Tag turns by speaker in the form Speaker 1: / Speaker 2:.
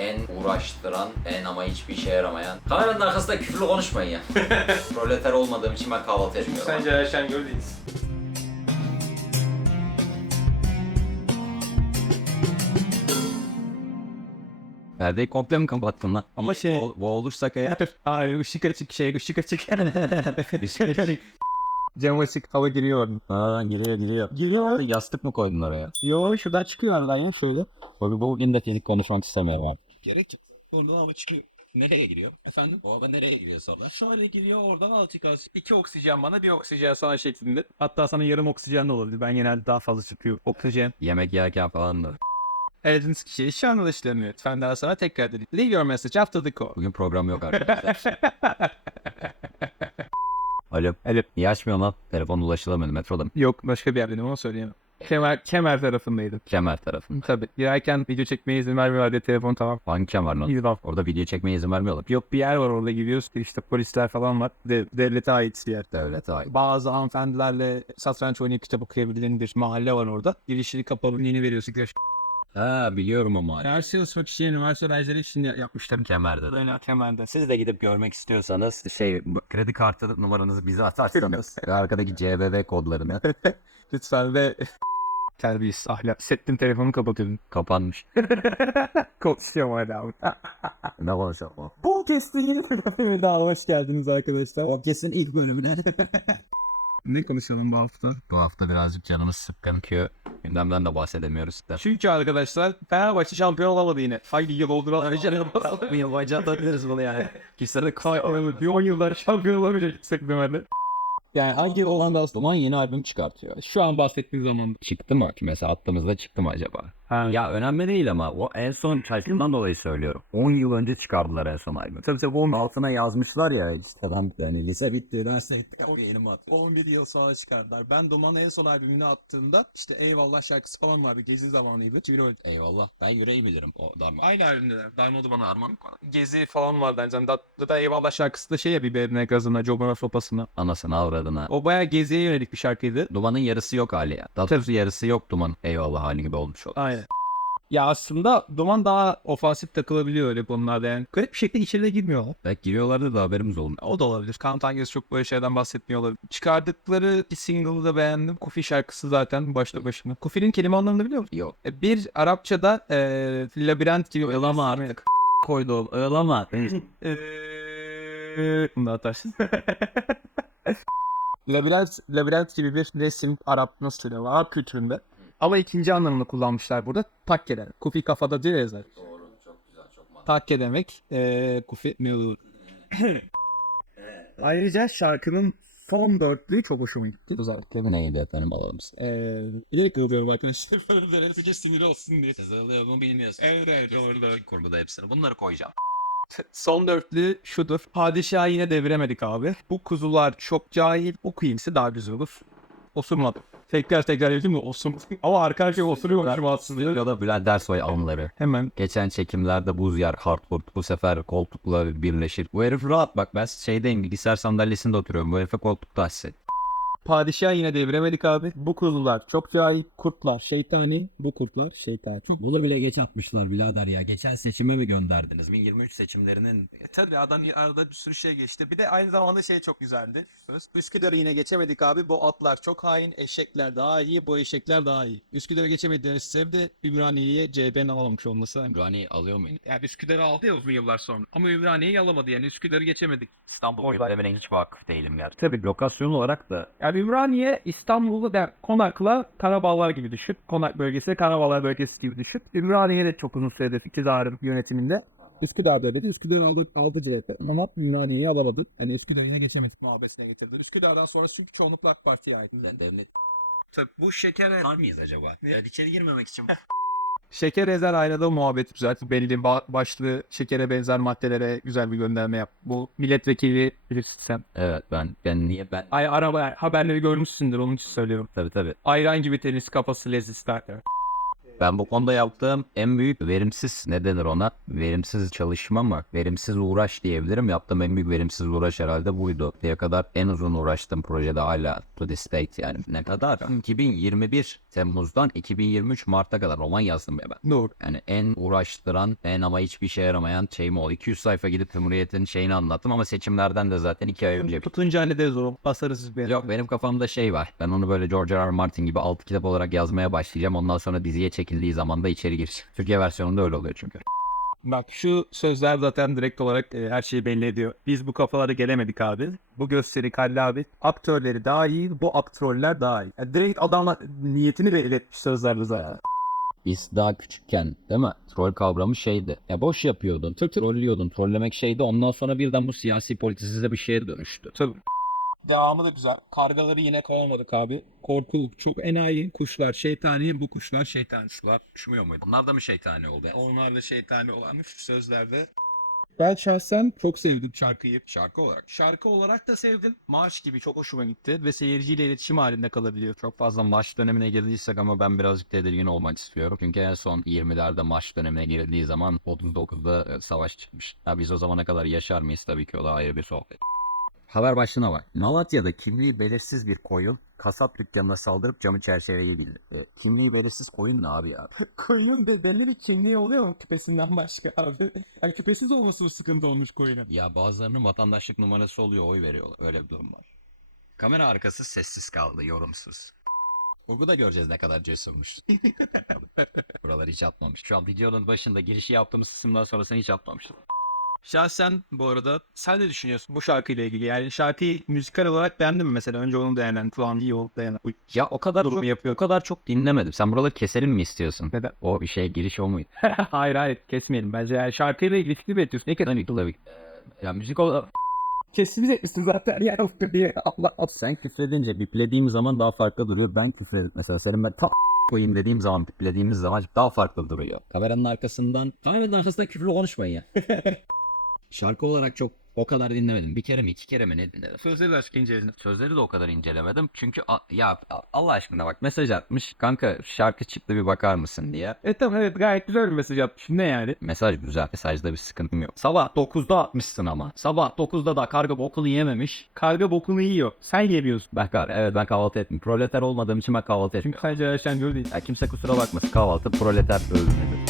Speaker 1: en uğraştıran, en ama hiçbir işe yaramayan. Kameranın arkasında küfürlü konuşmayın ya. Proleter olmadığım için ben kahvaltı etmiyorum.
Speaker 2: Sen Celal Şengör değilsin.
Speaker 1: Perdeyi komple mi kapattın lan?
Speaker 2: Ama şey-
Speaker 1: O, bu olursak eğer.
Speaker 2: Hayır ışık açık şey ışık açık. Cam açık hava giriyor.
Speaker 1: Aa giriyor giriyor.
Speaker 2: Giriyor.
Speaker 1: Yastık mı koydun oraya?
Speaker 2: Yo şuradan çıkıyor aradan ya şöyle.
Speaker 1: Bugün bugün de fizik konuşmak istemiyorum abi.
Speaker 3: Gerek. Oradan hava çıkıyor. Nereye giriyor? Efendim? O hava nereye giriyor sonra? Şöyle giriyor oradan çıkar.
Speaker 2: İki oksijen bana bir oksijen sana şeklinde. Hatta sana yarım oksijen de olabilir. Ben genelde daha fazla çıkıyorum. Oksijen.
Speaker 1: Yemek yerken falan da.
Speaker 2: Aradığınız kişiye şu anlaşılamıyor. Lütfen daha sonra tekrar edin. Leave your message after the call.
Speaker 1: Bugün program yok arkadaşlar. Alo.
Speaker 2: Alo.
Speaker 1: Niye açmıyorsun lan? Telefon ulaşılamıyor metroda mı?
Speaker 2: Yok başka bir yerdeydim ama söyleyemem. Kemer, kemer tarafındaydım.
Speaker 1: Kemer tarafında.
Speaker 2: Tabii. Girerken video çekmeye izin vermiyorlar diye telefon tamam.
Speaker 1: Hangi kemer lan?
Speaker 2: Bak.
Speaker 1: Orada video çekmeye izin vermiyorlar.
Speaker 2: Yok bir yer var orada gidiyoruz. İşte polisler falan var. De, devlete ait bir yer.
Speaker 1: Devlete ait.
Speaker 2: Bazı hanımefendilerle satranç oynayıp kitap okuyabildiğin bir mahalle var orada. Girişini kapalı yeni veriyorsun.
Speaker 1: Ha biliyorum ama.
Speaker 2: Her şey ısmak için üniversite öğrencileri için yapmışlar.
Speaker 1: Kemerde de.
Speaker 2: Aynen kemerde.
Speaker 1: Siz de gidip görmek istiyorsanız şey kredi kartı numaranızı bize atarsınız. Ve Arkadaki CBV kodlarını
Speaker 2: Lütfen ve terbiyesiz ahlak. Settim telefonu kapatıyorum.
Speaker 1: kapanmış.
Speaker 2: Konuşuyorum hala.
Speaker 1: ne konuşalım
Speaker 2: kestin yeni bölümüne daha hoş geldiniz arkadaşlar.
Speaker 1: Kesin ilk bölümüne.
Speaker 2: Ne konuşalım bu hafta?
Speaker 1: Bu hafta birazcık canımız sıkkın. Çünkü gündemden de bahsedemiyoruz. Da.
Speaker 2: Çünkü arkadaşlar Fenerbahçe şampiyon olamadı yine. Haydi yıl oldu lan.
Speaker 1: Bir yabancı atabiliriz bunu yani. Kişisel
Speaker 2: Bir 10 yıllar şampiyon olamayacak yüksek demeli.
Speaker 1: Yani hangi Hollanda Duman yeni albüm çıkartıyor.
Speaker 2: Şu an bahsettiğim zamanda.
Speaker 1: Çıktı mı? Mesela attığımızda çıktı mı acaba?
Speaker 2: Ha.
Speaker 1: Ya önemli değil ama o en son şarkından dolayı söylüyorum. 10 yıl önce çıkardılar en son albüm.
Speaker 2: Tabii tabii 10
Speaker 1: Altına yazmışlar ya işte ben yani lise bitti, üniversite bitti.
Speaker 3: O yeni at. 11 yıl sonra çıkardılar. Ben Duman en son albümünü attığımda işte Eyvallah şarkısı falan var. Bir gezi zamanıydı. Çünkü öyle. Eyvallah. Ben yüreği bilirim o darma. Aynı albümdeler. Darma Duman'a armağan
Speaker 2: Gezi falan var bence. Da, da eyvallah şarkısı da şey ya biberine gazına, cobana sopasına.
Speaker 1: Anasını avradına.
Speaker 2: O bayağı geziye yönelik bir şarkıydı.
Speaker 1: Dumanın yarısı yok hali ya. Daha yarısı yok Duman. Eyvallah hali gibi olmuş oldu.
Speaker 2: Aynen. Ya aslında Duman daha ofansif takılabiliyor öyle konularda yani. Garip bir şekilde içeride girmiyorlar.
Speaker 1: Belki giriyorlardı da haberimiz olmuyor.
Speaker 2: O da olabilir. Kaan Tangöz çok böyle şeyden bahsetmiyor olabilir. Çıkardıkları bir single'ı da beğendim. Kufi şarkısı zaten başta başına. Kufi'nin kelime anlamını biliyor musun?
Speaker 1: Yok.
Speaker 2: E, Bir Arapçada e, labirent gibi.
Speaker 1: Oyalama artık. Koydu oğlum. Oyalama.
Speaker 2: Eee... Bunu da atarsın. labirent, labirent gibi bir resim Arap nasıl söylüyor? Arap kültüründe. Ama ikinci anlamını kullanmışlar burada. Takke demek. Kufi kafada diyor ya zaten.
Speaker 1: Doğru. Çok güzel. Çok mantıklı.
Speaker 2: Takke demek. Eee kufi mevzu. Ayrıca şarkının son dörtlüğü çok hoşuma gitti.
Speaker 1: Özellikle neydi efendim alalım size.
Speaker 2: Eee bilerek kılıyorum arkadaşlar.
Speaker 3: Böyle sinir olsun diye. Sızılıyor mu bilmiyorsun. Evet evet doğru doğru.
Speaker 1: Kurguda hepsini. Bunları koyacağım.
Speaker 2: Son dörtlü şudur. Padişahı yine deviremedik abi. Bu kuzular çok cahil. Okuyayım size daha güzel olur. Osurmadım. Tekrar tekrar yapayım mı? Osurmadım. Ama arkadaşlar osuruyormuşum aslında.
Speaker 1: Ya da Bülent Ersoy anıları.
Speaker 2: Hemen.
Speaker 1: Geçen çekimlerde buz yer hardwood. Bu sefer koltuklar birleşir. Bu herif rahat bak ben şeydeyim bilgisayar sandalyesinde oturuyorum. Bu herife koltukta hisset.
Speaker 2: Padişahı yine deviremedik abi. Bu kuzular çok cahil. Kurtlar şeytani. Bu kurtlar şeytani. Çok
Speaker 1: Bunu bile geç atmışlar birader ya. Geçen seçime mi gönderdiniz? 2023 seçimlerinin
Speaker 2: E, Tabii adam arada bir sürü şey geçti. Bir de aynı zamanda şey çok güzeldi. Üsküdar'ı yine geçemedik abi. Bu atlar çok hain. Eşekler daha iyi. Bu eşekler daha iyi. Üsküdar'ı geçemediğiniz sebebi de Ümraniye'ye CHP'nin alamamış olması.
Speaker 1: Gani alıyor muydu?
Speaker 2: Yani Üsküdar'ı aldı ya uzun yıllar sonra. Ama Ümraniye'yi alamadı yani. Üsküdar'ı geçemedik.
Speaker 1: İstanbul gündemine hiç vakıf değilim gerçekten. Tabii lokasyon olarak da
Speaker 2: Yani Ümraniye İstanbul'da der, Konak'la Karabağlar gibi düşün. Konak bölgesi Karabağlar bölgesi gibi düşün. Ümraniye de çok uzun süredir iktidarın yönetiminde. Üsküdar'da dedi. Üsküdar aldı, aldı CHP. Ama Ümraniye'yi alamadı. Yani Üsküdar'ı yine geçemedik.
Speaker 3: Muhabbetine getirdi. Üsküdar'dan sonra çünkü çoğunlukla AK Parti'ye ait.
Speaker 1: devlet
Speaker 2: Tabii bu şeker
Speaker 1: var mıyız acaba? Evet içeri girmemek için.
Speaker 2: Şeker ezer aynada muhabbet güzel. Belli ba- başlı şekere benzer maddelere güzel bir gönderme yap. Bu milletvekili bilirsin sen.
Speaker 1: evet ben ben niye ben
Speaker 2: Ay araba haberleri görmüşsündür onun için söylüyorum.
Speaker 1: tabii tabii.
Speaker 2: Ayran gibi tenis kafası leziz derler.
Speaker 1: Ben bu konuda yaptığım en büyük verimsiz ne denir ona? Verimsiz çalışma mı? Verimsiz uğraş diyebilirim. Yaptığım en büyük verimsiz uğraş herhalde buydu. Diye kadar en uzun uğraştığım projede hala to this date yani. Ne kadar? 2021 Temmuz'dan 2023 Mart'a kadar roman yazdım ya ben.
Speaker 2: Doğru.
Speaker 1: Yani en uğraştıran, en ama hiçbir işe yaramayan şeyim oldu. 200 sayfa gidip Cumhuriyet'in şeyini anlattım ama seçimlerden de zaten 2 ay önce
Speaker 2: Tutunca hallederiz o. Basarız bir.
Speaker 1: Yok benim kafamda şey var. Ben onu böyle George R. R. Martin gibi alt kitap olarak yazmaya başlayacağım. Ondan sonra diziye çekildiği zaman da içeri gireceğim. Türkiye versiyonunda öyle oluyor çünkü.
Speaker 2: Bak şu sözler zaten direkt olarak e, her şeyi belli ediyor. Biz bu kafalara gelemedik abi. Bu gösteri Kalle abi. Aktörleri daha iyi, bu aktroller daha iyi. Yani direkt adamlar niyetini belli etmiş sözlerle zaten.
Speaker 1: Biz daha küçükken değil mi? Troll kavramı şeydi. Ya boş yapıyordun. Tır trollüyordun. Trollemek şeydi. Ondan sonra birden bu siyasi politisize bir şeye dönüştü.
Speaker 2: Tabii. Devamı da güzel. Kargaları yine kovamadık abi. Korkuluk çok enayi. Kuşlar şeytani, bu kuşlar şeytani.
Speaker 3: Sular uçmuyor muydu?
Speaker 1: Bunlar da mı şeytani oldu?
Speaker 3: Onlar da şeytani olanmış sözlerde.
Speaker 2: Ben şahsen çok sevdim şarkıyı.
Speaker 3: Şarkı olarak.
Speaker 2: Şarkı olarak da sevdim. Marş gibi çok hoşuma gitti ve seyirciyle iletişim halinde kalabiliyor.
Speaker 1: Çok fazla maç dönemine girdiysek ama ben birazcık tedirgin olmak istiyorum. Çünkü en son 20'lerde maç dönemine girildiği zaman 39'da e, savaş çıkmış. Ha, biz o zamana kadar yaşar mıyız tabii ki o da ayrı bir sohbet. Haber başlığına bak. Malatya'da kimliği belirsiz bir koyun kasap dükkanına saldırıp camı çerçeveyi bildi. E, kimliği belirsiz koyun ne abi ya?
Speaker 2: Koyunun be- belli bir kimliği oluyor mu küpesinden başka abi? Yani küpesiz olması mı sıkıntı olmuş koyunun?
Speaker 1: Ya bazılarının vatandaşlık numarası oluyor oy veriyorlar. Öyle bir durum var. Kamera arkası sessiz kaldı yorumsuz. Kurguda göreceğiz ne kadar cesurmuş. Buraları hiç atmamış. Şu an videonun başında girişi yaptığımız kısımdan sonrasını hiç atmamıştım.
Speaker 2: Şahsen bu arada sen ne düşünüyorsun bu şarkıyla ilgili? Yani şarkıyı müzikal olarak beğendin mi mesela? Önce onu değerlendir. Falan iyi olup. Bu
Speaker 1: Ya o kadar
Speaker 2: durumu
Speaker 1: çok,
Speaker 2: yapıyor.
Speaker 1: o kadar çok dinlemedim. Sen buraları keselim mi istiyorsun?
Speaker 2: Neden?
Speaker 1: O bir şey giriş o muydu?
Speaker 2: hayır hayır kesmeyelim. Bence yani şarkıyla ilgili bir ediyorsun. Ne kadar
Speaker 1: Tabii tabii. Ya müzik o...
Speaker 2: Kesinlikle zaten yani diye Allah
Speaker 1: Sen küfredince biplediğim zaman daha farklı duruyor. Ben küfredip mesela senin ben tam koyayım dediğim zaman biplediğimiz zaman daha farklı duruyor. Kameranın arkasından kameranın arkasından küfürlü konuşmayın ya. Şarkı olarak çok o kadar dinlemedim. Bir kere mi iki kere mi ne dinledim?
Speaker 2: Sözleri aşk inceledim.
Speaker 1: Sözleri de o kadar incelemedim. Çünkü a- ya a- Allah aşkına bak mesaj atmış. Kanka şarkı çıktı bir bakar mısın diye.
Speaker 2: Evet tamam evet gayet güzel bir mesaj atmış. Ne yani?
Speaker 1: Mesaj güzel. Mesajda bir sıkıntım yok. Sabah 9'da atmışsın ama. Sabah 9'da da karga bokunu yememiş.
Speaker 2: Karga bokunu yiyor. Sen yemiyorsun.
Speaker 1: Ben kar evet ben kahvaltı etmiyorum. Proleter olmadığım için ben kahvaltı etmiyorum.
Speaker 2: Çünkü sadece Gül değil.
Speaker 1: Ya kimse kusura bakmasın kahvaltı proleter ürünüdür.